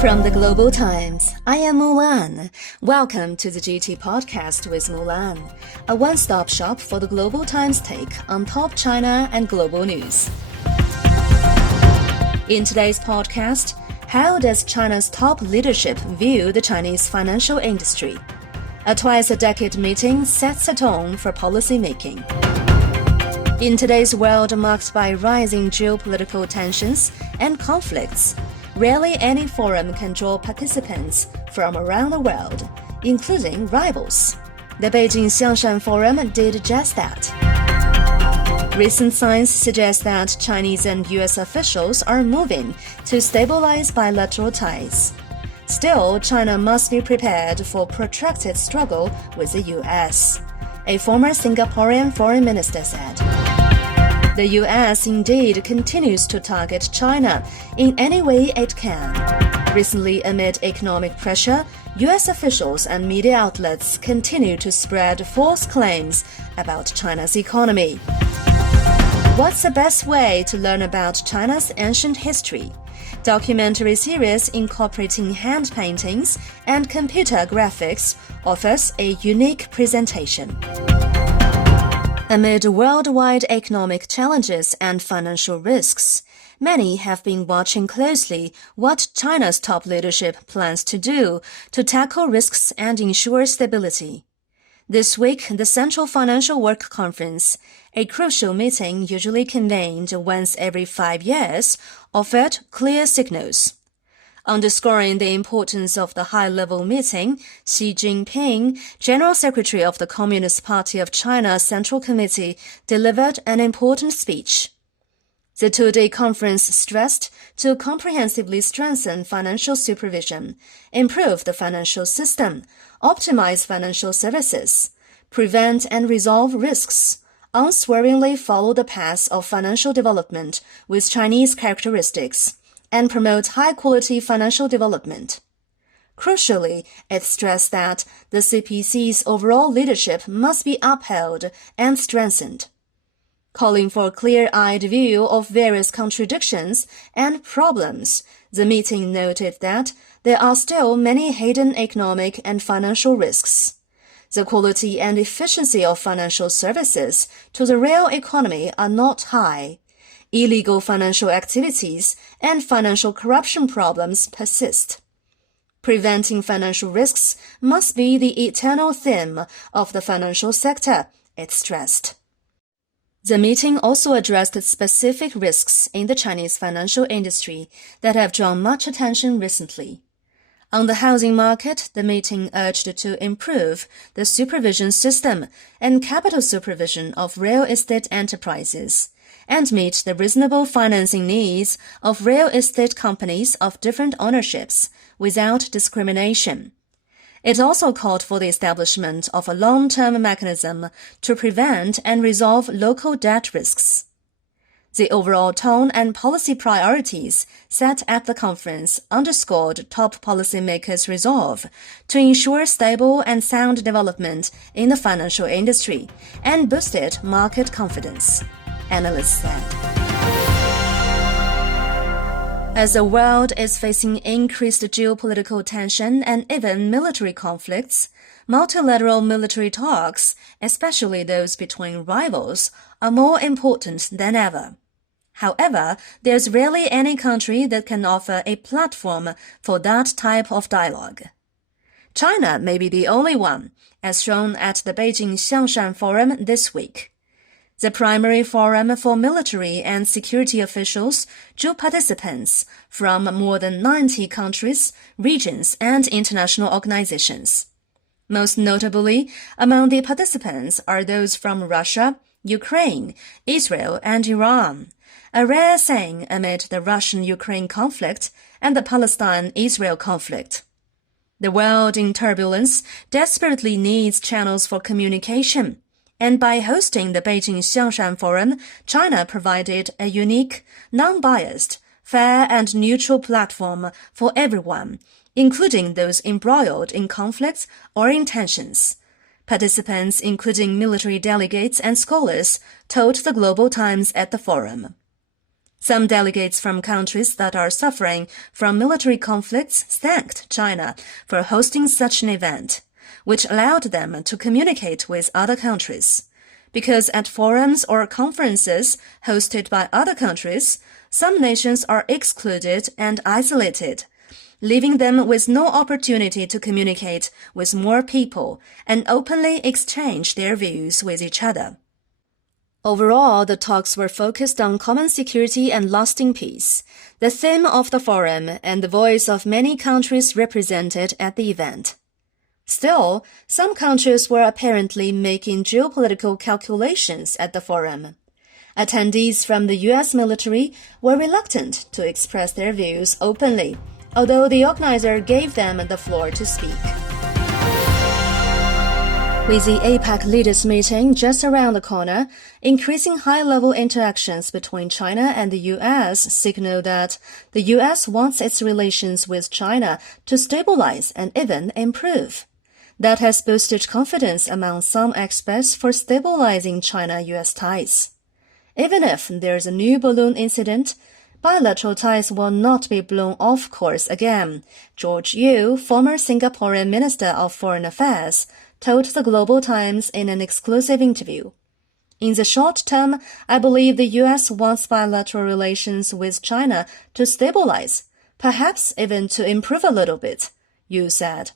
From the Global Times, I am Mulan. Welcome to the GT Podcast with Mulan, a one-stop shop for the Global Times take on top China and global news. In today's podcast, how does China's top leadership view the Chinese financial industry? A twice-a-decade meeting sets the tone for policy making. In today's world marked by rising geopolitical tensions and conflicts, rarely any forum can draw participants from around the world, including rivals. The Beijing Xiangshan Forum did just that. Recent signs suggest that Chinese and U.S. officials are moving to stabilize bilateral ties. Still, China must be prepared for protracted struggle with the U.S., a former Singaporean foreign minister said. The U.S. indeed continues to target China in any way it can. Recently, amid economic pressure, U.S. officials and media outlets continue to spread false claims about China's economy. What's the best way to learn about China's ancient history? Documentary series incorporating hand paintings and computer graphics offers a unique presentation. Amid worldwide economic challenges and financial risks, many have been watching closely what China's top leadership plans to do to tackle risks and ensure stability. This week, the Central Financial Work Conference, a crucial meeting usually convened once every 5 years, offered clear signals. Underscoring the importance of the high-level meeting, Xi Jinping, General Secretary of the Communist Party of China Central Committee, delivered an important speech. The two-day conference stressed to comprehensively strengthen financial supervision, improve the financial system, optimize financial services, prevent and resolve risks, unswervingly follow the path of financial development with Chinese characteristics, and promote high-quality financial development. Crucially, it stressed that the CPC's overall leadership must be upheld and strengthened. Calling for a clear-eyed view of various contradictions and problems, the meeting noted that there are still many hidden economic and financial risks. The quality and efficiency of financial services to the real economy are not high. Illegal financial activities and financial corruption problems persist. Preventing financial risks must be the eternal theme of the financial sector, it stressed. The meeting also addressed specific risks in the Chinese financial industry that have drawn much attention recently. On the housing market, the meeting urged to improve the supervision system and capital supervision of real estate enterprises and meet the reasonable financing needs of real estate companies of different ownerships without discrimination. It also called for the establishment of a long-term mechanism to prevent and resolve local debt risks. The overall tone and policy priorities set at the conference underscored top policymakers' resolve to ensure stable and sound development in the financial industry and boosted market confidence, analysts said. As the world is facing increased geopolitical tension and even military conflicts, multilateral military talks, especially those between rivals, are more important than ever. However, there's rarely any country that can offer a platform for that type of dialogue. China may be the only one, as shown at the Beijing Xiangshan Forum this week. The primary forum for military and security officials drew participants from more than 90 countries, regions, and international organizations. Most notably, among the participants are those from Russia, Ukraine, Israel, and Iran, a rare thing amid the Russian-Ukraine conflict and the Palestine-Israel conflict. The world in turbulence desperately needs channels for communication. And by hosting the Beijing Xiangshan Forum, China provided a unique, non-biased, fair and neutral platform for everyone, including those embroiled in conflicts or in tensions. Participants, including military delegates and scholars, told the Global Times at the forum. Some delegates from countries that are suffering from military conflicts thanked China for hosting such an event, which allowed them to communicate with other countries. Because at forums or conferences hosted by other countries, some nations are excluded and isolated, leaving them with no opportunity to communicate with more people and openly exchange their views with each other. Overall, the talks were focused on common security and lasting peace, the theme of the forum and the voice of many countries represented at the event. Still, some countries were apparently making geopolitical calculations at the forum. Attendees from the U.S. military were reluctant to express their views openly, although the organizer gave them the floor to speak. With the APEC leaders meeting just around the corner, increasing high-level interactions between China and the U.S. signal that the U.S. wants its relations with China to stabilize and even improve. That has boosted confidence among some experts for stabilizing China-U.S. ties. Even if there's a new balloon incident, bilateral ties will not be blown off course again, George Yu, former Singaporean Minister of Foreign Affairs, told the Global Times in an exclusive interview. In the short term, I believe the U.S. wants bilateral relations with China to stabilize, perhaps even to improve a little bit, Yu said.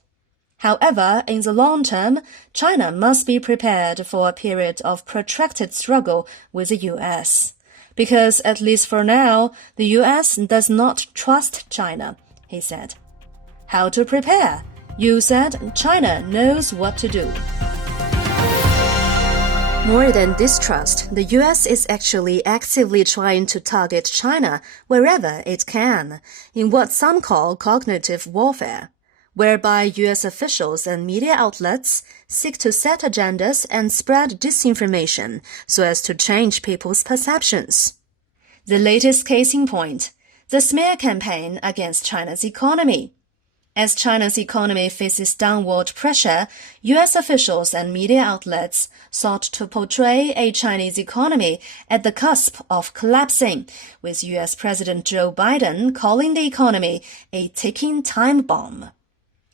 However, in the long term, China must be prepared for a period of protracted struggle with the U.S. Because, at least for now, the U.S. does not trust China, he said. How to prepare? Yu said China knows what to do. More than distrust, the U.S. is actually actively trying to target China wherever it can, in what some call cognitive warfare, whereby U.S. officials and media outlets seek to set agendas and spread disinformation so as to change people's perceptions. The latest case in point, the smear campaign against China's economy. As China's economy faces downward pressure, U.S. officials and media outlets sought to portray a Chinese economy at the cusp of collapsing, with U.S. President Joe Biden calling the economy a ticking time bomb.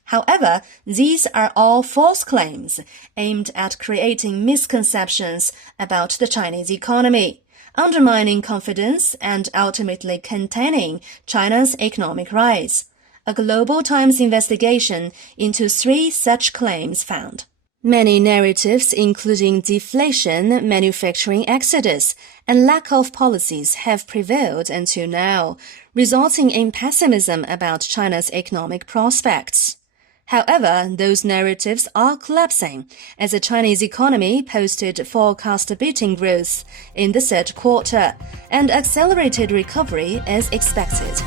However, these are all false claims aimed at creating misconceptions about the Chinese economy, undermining confidence and ultimately containing China's economic rise. A Global Times investigation into 3 such claims found. Many narratives, including deflation, manufacturing exodus, and lack of policies have prevailed until now, resulting in pessimism about China's economic prospects. However, those narratives are collapsing as the Chinese economy posted forecast-beating growth in the third quarter, and accelerated recovery is expected.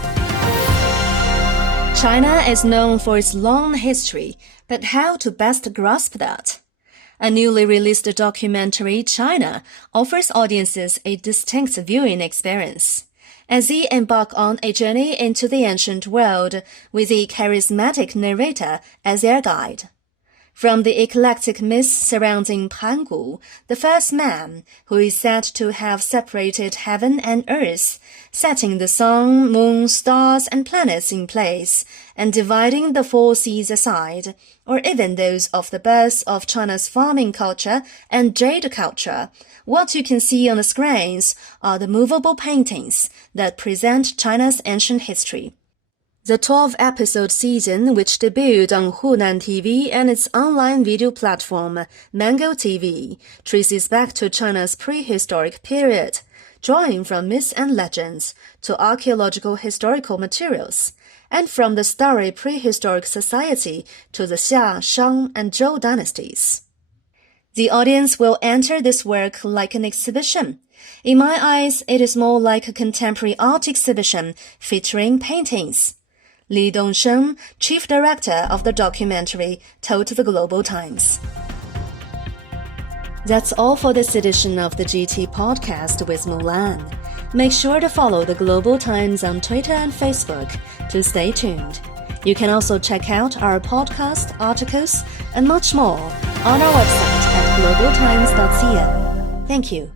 China is known for its long history, but how to best grasp that? A newly released documentary, China, offers audiences a distinct viewing experience, as they embark on a journey into the ancient world with a charismatic narrator as their guide. From the eclectic myths surrounding Pangu, the first man, who is said to have separated heaven and earth, setting the sun, moon, stars, and planets in place, and dividing the 4 seas aside, or even those of the birth of China's farming culture and jade culture, what you can see on the screens are the movable paintings that present China's ancient history. The 12-episode season, which debuted on Hunan TV and its online video platform, Mango TV, traces back to China's prehistoric period, drawing from myths and legends to archaeological historical materials, and from the starry prehistoric society to the Xia, Shang, and Zhou dynasties. The audience will enter this work like an exhibition. In my eyes, it is more like a contemporary art exhibition featuring paintings. Li Dongsheng, chief director of the documentary, told the Global Times. That's all for this edition of the GT Podcast with Mulan. Make sure to follow the Global Times on Twitter and Facebook to stay tuned. You can also check out our podcast, articles, and much more on our website at globaltimes.cn. Thank you.